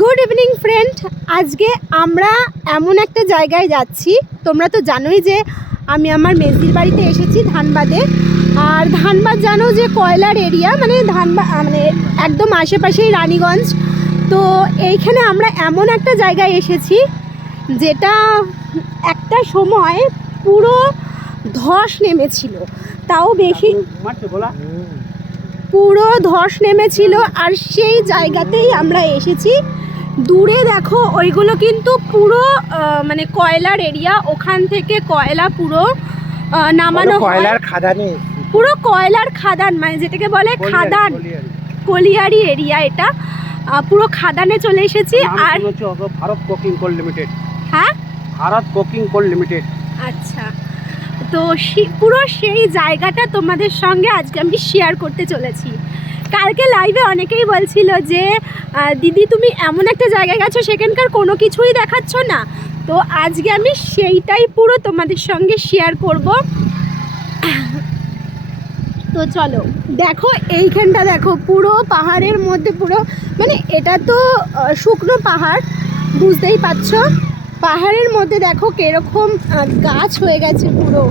Good evening friend, আজকে আমরা এমন একটা জায়গায় যাচ্ছি। তোমরা তো জানোই যে আমি আমার মেজদির বাড়িতে এসেছি ধানবাদে। আর ধানবাদ জানো যে কয়লার এরিয়া, মানে মানে একদম আশেপাশেই রানীগঞ্জ। তো এইখানে আমরা এমন একটা জায়গায় এসেছি যেটা একটা সময় পুরো ধস নেমেছিল, তাও বেশি পুরো ধস নেমেছিল। আর সেই জায়গাতেই আমরা এসেছি। দূরে দেখো ওইগুলো কিন্তু পুরো মানে কয়লার এরিয়া, ওখান থেকে কয়লা পুরো নামানো কয়লার খাদানে, পুরো কয়লার খাদান, মানে যেটাকে বলে খাদান, কলিয়ারি এরিয়া। এটা পুরো খাদানে চলে এসেছি। আর ভারত কোকিং কোল লিমিটেড। হ্যাঁ, ভারত কোকিং কোল লিমিটেড। আচ্ছা, তো পুরো সেই জায়গাটা তোমাদের সঙ্গে আজকে আমি শেয়ার করতে চলেছি। কালকে লাইভে অনেকেই বলছিল যে দিদি তুমি এমন একটা জায়গায় গেছো সেখানকার কোনো কিছুই দেখাচ্ছ না। তো আজকে আমি সেইটাই পুরো তোমাদের সঙ্গে শেয়ার করব। তো চলো দেখো, এইখানটা দেখো পুরো পাহাড়ের মধ্যে, পুরো মানে এটা তো শুকনো পাহাড়, বুঝতেই পারছো। পাহাড়ের মধ্যে দেখো কিরকম গাছ হয়ে গেছে পুরো।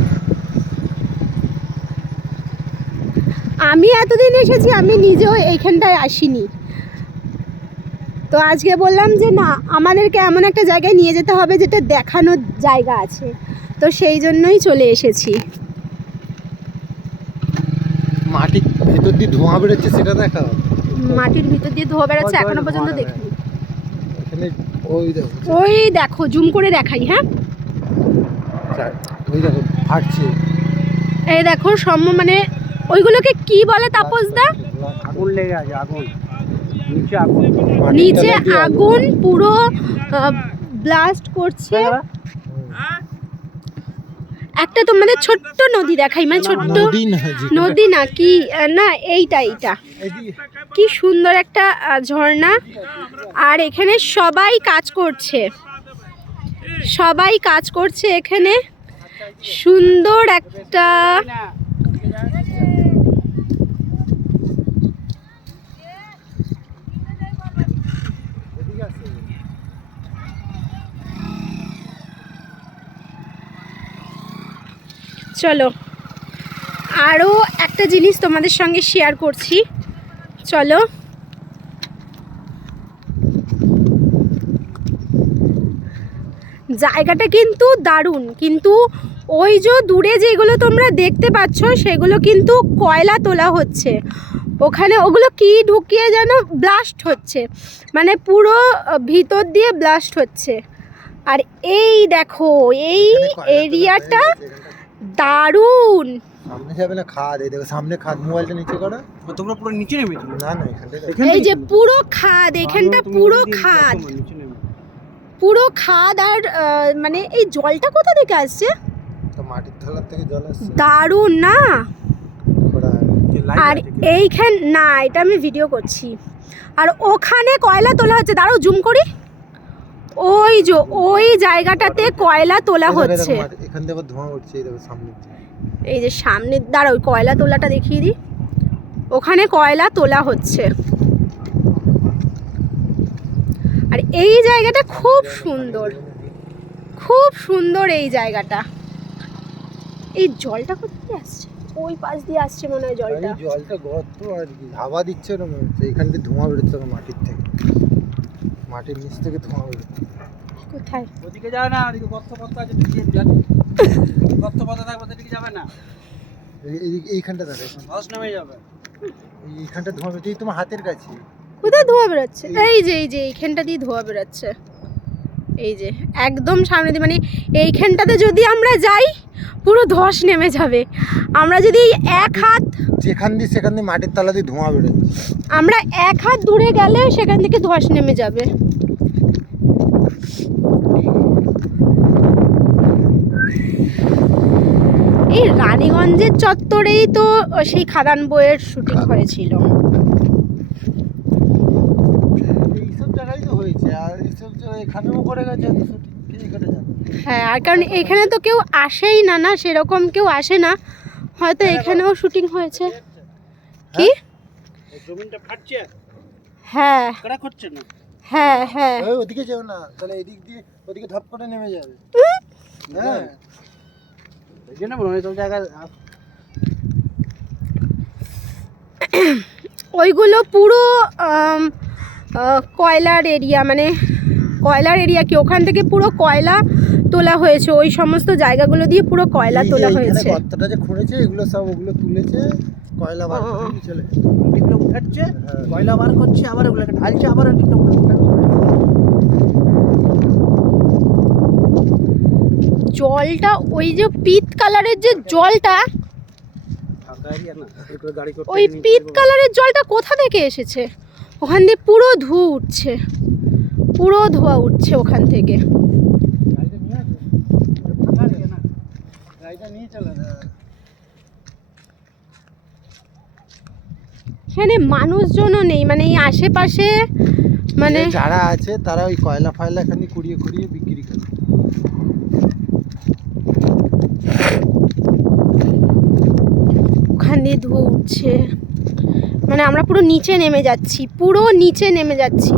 আমি এতদিন এসেছি, আমি নিজেও এইখানটায় আসিনি। তো আজকে বললাম যে না, আমাদেরকে এমন একটা জায়গায় নিয়ে যেতে হবে যেটা দেখানোর জায়গা আছে। তো সেই জন্যই চলে এসেছি। মাটির ভিতর দিয়ে ধোঁয়া বেরোচ্ছে সেটা দেখা। মাটির ভিতর দিয়ে ধোঁয়া বেরোচ্ছে এখনো পর্যন্ত দেখিনি। এখানে ওই দেখো, জুম করে দেখাই। হ্যাঁ, ওই দেখো ফাটছে। এই দেখো মানে ওইগুলোকে কি বলে তাপসদা? আগুন লেগে আছে, আগুন নিচে, আগুন নিচে আগুন পুরো ব্লাস্ট করছে। একটা তোমাদের ছোট্ট নদী দেখাই, মানে ছোট্ট নদী না কি না, এইটা কি সুন্দর একটা ঝর্ণা। আর এখানে সবাই কাজ করছে এখানে সুন্দর একটা। চলো আরও একটা জিনিস তোমাদের সঙ্গে শেয়ার করছি। চলো, জায়গাটা কিন্তু দারুণ, কিন্তু ওই যে দূরে যেগুলো তোমরা দেখতে পাচ্ছ সেগুলো কিন্তু কয়লা তোলা হচ্ছে ওখানে। ওগুলো কি ঢুকিয়ে যেন ব্লাস্ট হচ্ছে, মানে পুরো ভিতর দিয়ে ব্লাস্ট হচ্ছে। আর এই দেখো এই এরিয়াটা দারুণ। সামনে যাবে না, খাদ। এই দেখো সামনে খাদ। মোবাইলটা নিচে করো। তোমরা পুরো নিচে নেমেছো? না না, এখানটা এই যে পুরো খাদ, এখানটা পুরো খাদ, পুরো খাদ। আর মানে এই জলটা কোথা থেকে আসছে? তো মাটির তলা থেকে জল আসছে। দারুণ না? আর এইখান না, এটা আমি ভিডিও করছি। আর ওখানে কয়লা তোলা হচ্ছে, দাঁড়াও জুম করি। ওই যে ওই জায়গাটাতে কয়লা তোলা হচ্ছে। এখান থেকে ধোঁয়া উঠছে, এই দেখো সামনে। এই যে সামনে, দাঁড়াও ওই কয়লা তোলাটা দেখিয়ে দিই। ওখানে কয়লা তোলা হচ্ছে। আর এই জায়গাটা খুব সুন্দর, খুব সুন্দর এই জায়গাটা। এই জলটা কোথা থেকে আসছে? ওই পাশ দিয়ে আসছে মনে হয় জলটা। জলটা গর্ত আর কি, হাওয়া দিচ্ছে না মনে হচ্ছে। এখান থেকে ধোঁয়া বেরোচ্ছে মাটির থেকে, মাটির নিচ থেকে ধোঁয়া বেরোচ্ছে। কোথায়? ওদিকে যাবে না, ওদিকে গর্ত আছে, গর্ত থাকবে, ওদিকে যাবে না। এইখানটা দেখো, ধস নেমে যাবে। এইখানটা ধোঁয়া বেরোচ্ছে তোমার হাতের কাছে। কোথায় ধোঁয়া বেরোচ্ছে? এই যে এইখানটা দিয়ে ধোঁয়া বেরোচ্ছে। এই যে একদম সামনে দিয়ে, মানে এইখানটাতে যদি আমরা যাই পুরো ধস নেমে যাবে। আমরা যদি এক হাত, যেখান দিয়ে সেখান দিয়ে মাটির তলা দিয়ে ধোঁয়া বেরোচ্ছে, আমরা এক হাত দূরে গেলে সেখান থেকে ধস নেমে যাবে। এই রানীগঞ্জের চত্বরেই তো সেই খাদান বইয়ের শুটিং হয়েছিল। এইসব জায়গায় তো হয়েছে। আর এইসব জায়গায় এখানেও করে গেছে শুটিং। হ্যাঁ, আর কারণ এখানে তো কেউ আসেই না, না সেরকম কেউ আসে না, হয়তো এখানেও শুটিং হয়েছে। কি জমিনটা ফাটছে? হ্যাঁ কারা করছে না? হ্যাঁ হ্যাঁ ওই ওদিকে যেও না, তাহলে এদিক দিয়ে ওদিকে ধপ করে নেমে যাবে। হ্যাঁ এই জন্য মনে হয় সব জায়গায় ওইগুলো পুরো কয়লার এরিয়া, মানে কয়লার এরিয়া কি, ওখান থেকে পুরো কয়লা তোলা হয়েছে, ওই সমস্ত জায়গাগুলো দিয়ে পুরো কয়লা এই যে তোলা এইখানে হয়েছে। গর্তটা যে খুঁড়েছে এগুলো সব ওগুলো তুলেছে, কয়লা বার করে নিয়ে চলে গেছে। মাটিগুলো উঠাচ্ছে, হ্যাঁ। কয়লা বার করছে, আবার ওগুলোকে ঢালছে, আবার ওইদিকটা উঠাচ্ছে। জলটা ওই যে পিত কালারের যে জলটা, ফাঁকা এরিয়া না, এগুলো গাড়ি করতে ওই নিয়ে পিত যাবো। কালারের জলটা কোথা থেকে এসেছে? ওখান দিয়ে পুরো ধোঁয়া উঠছে, পুরো ধোঁয়া উঠছে ওখান থেকে। গাড়িটা নিয়ে আসবে, ফাঁকা এরিয়া না। গাড়িটা নিয়ে চলে না। এখানে মানুষজনও নেই, মানে এই আশেপাশে, মানে যারা আছে তারা ওই কয়লা ফয়লা এখানে কুড়িয়ে কুড়িয়ে বিক্রি করে। ওখান দিয়ে ধোঁয়া উঠছে, মানে আমরা পুরো নিচে নেমে যাচ্ছি, পুরো নিচে নেমে যাচ্ছি,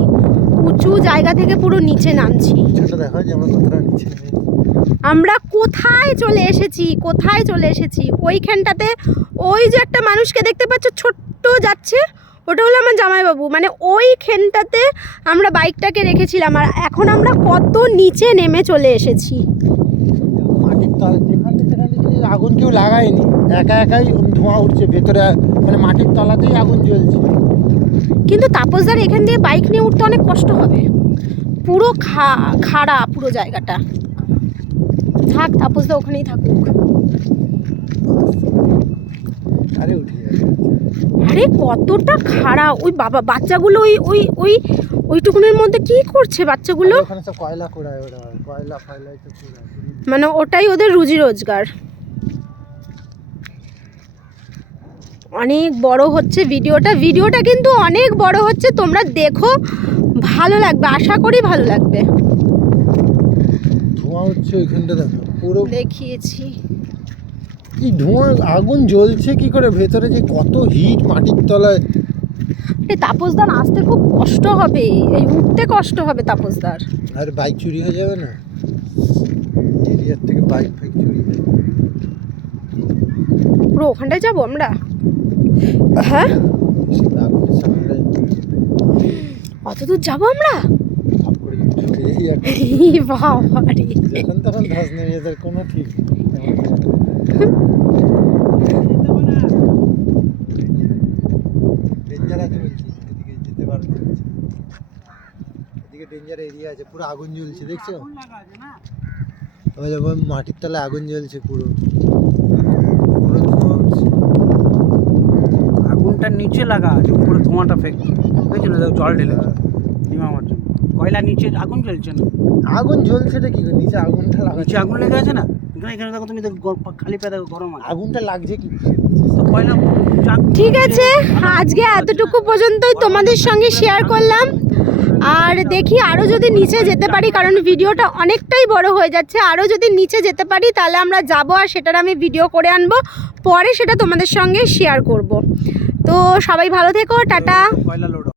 উঁচু জায়গা থেকে পুরো নিচে নামছি। সেটা দেখা যায় আমরা কতটা নিচে নেমে। আমরা কোথায় চলে এসেছি, কোথায় চলে এসেছি? ওইখানটাতে ওই যে একটা মানুষকে দেখতে পাচ্ছ ছোট্ট যাচ্ছে, ওটা হলো আমার জামাইবাবু, মানে ওইখানটাতে আমরা বাইকটাকে রেখেছিলাম, আর এখন আমরা কত নিচে নেমে চলে এসেছি। মাটির তলা যেখান থেকে সেখান থেকে আগুন কেউ লাগায়নি, একা একাই ধোঁয়া উঠছে ভেতরে, মানে মাটির তলাতেই আগুন জ্বলছে। কিন্তু তাপসদার এখান দিয়ে বাইক নিয়ে উঠতে অনেক কষ্ট হবে, পুরো খাড়া পুরো জায়গাটা। থাক, তাপসদা ওখানেই থাকুক। আরে উঠে যাবে। আরে কতটা খাড়া! ওই বাবা, বাচ্চাগুলো ওই ওই ওই ওইটুকুনের মধ্যে কি করছে বাচ্চাগুলো? ওখানে সব কয়লা কোড়ায়, ওরা কয়লা ফয়লা সব কোড়ায়। মানে ওটাই ওদের রুজি রোজগার। অনেক বড় হচ্ছে ভিডিওটা কিন্তু অনেক বড় হচ্ছে, তোমরা দেখো, ভালো লাগবে, আশা করি ভালো লাগবে। ধোঁয়া হচ্ছে ওইখানটা, দেখো পুরো দেখিয়েছি। কি ধোঁয়া, আগুন জ্বলছে কি করে ভেতরে, যে কত হিট মাটির তলায়। তাপসদার আসতে খুব কষ্ট হবে, এই উঠতে কষ্ট হবে তাপসদার। আর বাইক চুরি হয়ে যাবে না, এরিয়ার থেকে বাইক ফাইক চুরি হয়ে যাবে। পুরো ওখানটায় যাবো আমরা? হ্যাঁ, আগুনের সামনে অত দূর যাবো আমরা? ধাপ করে ঢুকেই একটা বাবারে, যখন তখন ধস নেমে যেতে কোনো ঠিক নেই। ডেঞ্জার আছে বলছি, এদিকে যেতে পারবে না। এদিকে ডেঞ্জার এরিয়া আছে, পুরো আগুন জ্বলছে দেখছো? ওই যেমন মাটির তলায় আগুন জ্বলছে, পুরো পুরো ধোঁয়া উঠছে। আগুনটা নিচে লাগা আছে, উপরে ধোঁয়াটা ফেকছে, দেখছো না? দেখো জল ঢেলেছে নিমামার জন্য। কয়লা নিচে আগুন জ্বলছে না, আগুন জ্বলছেটা কি করে? নিচে আগুনটা নিচে লাগাচ্ছে, আগুন লেগে আছে না। এখানে এখানে দেখো, তুমি দেখো খালি পায়ে দেখো গরম আছে। আগুনটা লাগছে কি? তো কয়লা ঠিক আছে, আজকে এতটুকু পর্যন্তই তোমাদের সঙ্গে শেয়ার করলাম। আর দেখি আরও যদি নিচে যেতে পারি, কারণ ভিডিওটা অনেকটাই বড় হয়ে যাচ্ছে, আরও যদি নিচে যেতে পারি তাহলে আমরা যাব, আর সেটার আমি ভিডিও করে আনবো, পরে সেটা তোমাদের সঙ্গে শেয়ার করব। তো সবাই ভালো থেকো, টাটা। কয়লা লোড